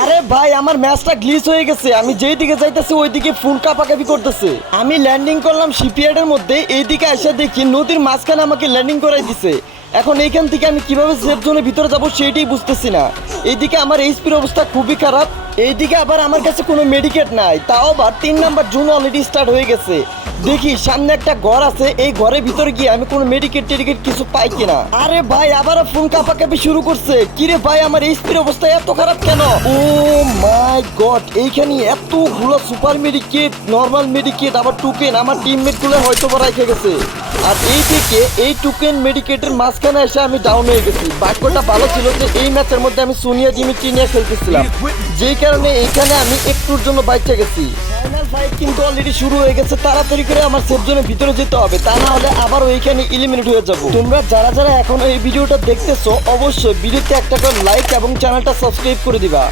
আরে ভাই আমার ম্যাচটা গ্লিচ হয়ে গেছে, আমি যেই দিকে যাইতেছি ওইদিকে ফুল কাপাকাপি করতেছে। আমি ল্যান্ডিং করলাম শিপইয়ার্ডের মধ্যে, এইদিকে এসে দেখি নদীর মাঝখানে আমাকে ল্যান্ডিং করাই দিছে। এখন এইখান থেকে আমি কিভাবে সেফ জোনের ভিতরে যাব সেইটাই বুঝতেছি না। এইদিকে আমার এইচপির অবস্থা খুবই খারাপ, এইদিকে আবার আমার কাছে কোনো মেডিকেট নাই, তাও আবার 3 নাম্বার জোন অলরেডি স্টার্ট হয়ে গেছে। দেখি সামনে একটা ঘর আছে, এই ঘরের ভিতরে গিয়ে আমি কোনো মেডিকেট টেডিকেট কিছু পাই কিনা। আরে ভাই আবারও ফোন কাঁপাকাঁপি শুরু করছে। কিরে ভাই আমার এইচপির অবস্থা এত খারাপ কেন? ও মাই গড, এইখানে এতগুলো সুপার মেডিকেট, নর্মাল মেডিকেট, আবার টোকেন আমার টিমমেট গুলো হয়তো বা রেখে গেছে। আর এই থেকে এই টোকেন মেডিকেটের মাঝখানে এসে আমি ডাউন হয়ে গেছি। ভাগ্যটা ভালো ছিল যে এই ম্যাচের মধ্যে আমি সোনিয়া জিমিটি নিয়ে খেলতেছিলাম, যেই কারণে এইখানে আমি একটুর জন্য বাইচে গেছি। ফাইনাল ফাইট কিন্তু অলরেডি শুরু হয়ে গেছে, তাড়াতাড়ি করে আমার সেফ জোনের ভিতরে যেতে হবে, তা না হলে আবার ওইখানে এলিমিনেট হয়ে যাব। তোমরা যারা যারা এখন এই ভিডিওটা দেখতেছো অবশ্যই ভিডিওতে একটা করে লাইক এবং চ্যানেলটা সাবস্ক্রাইব করে দিবা।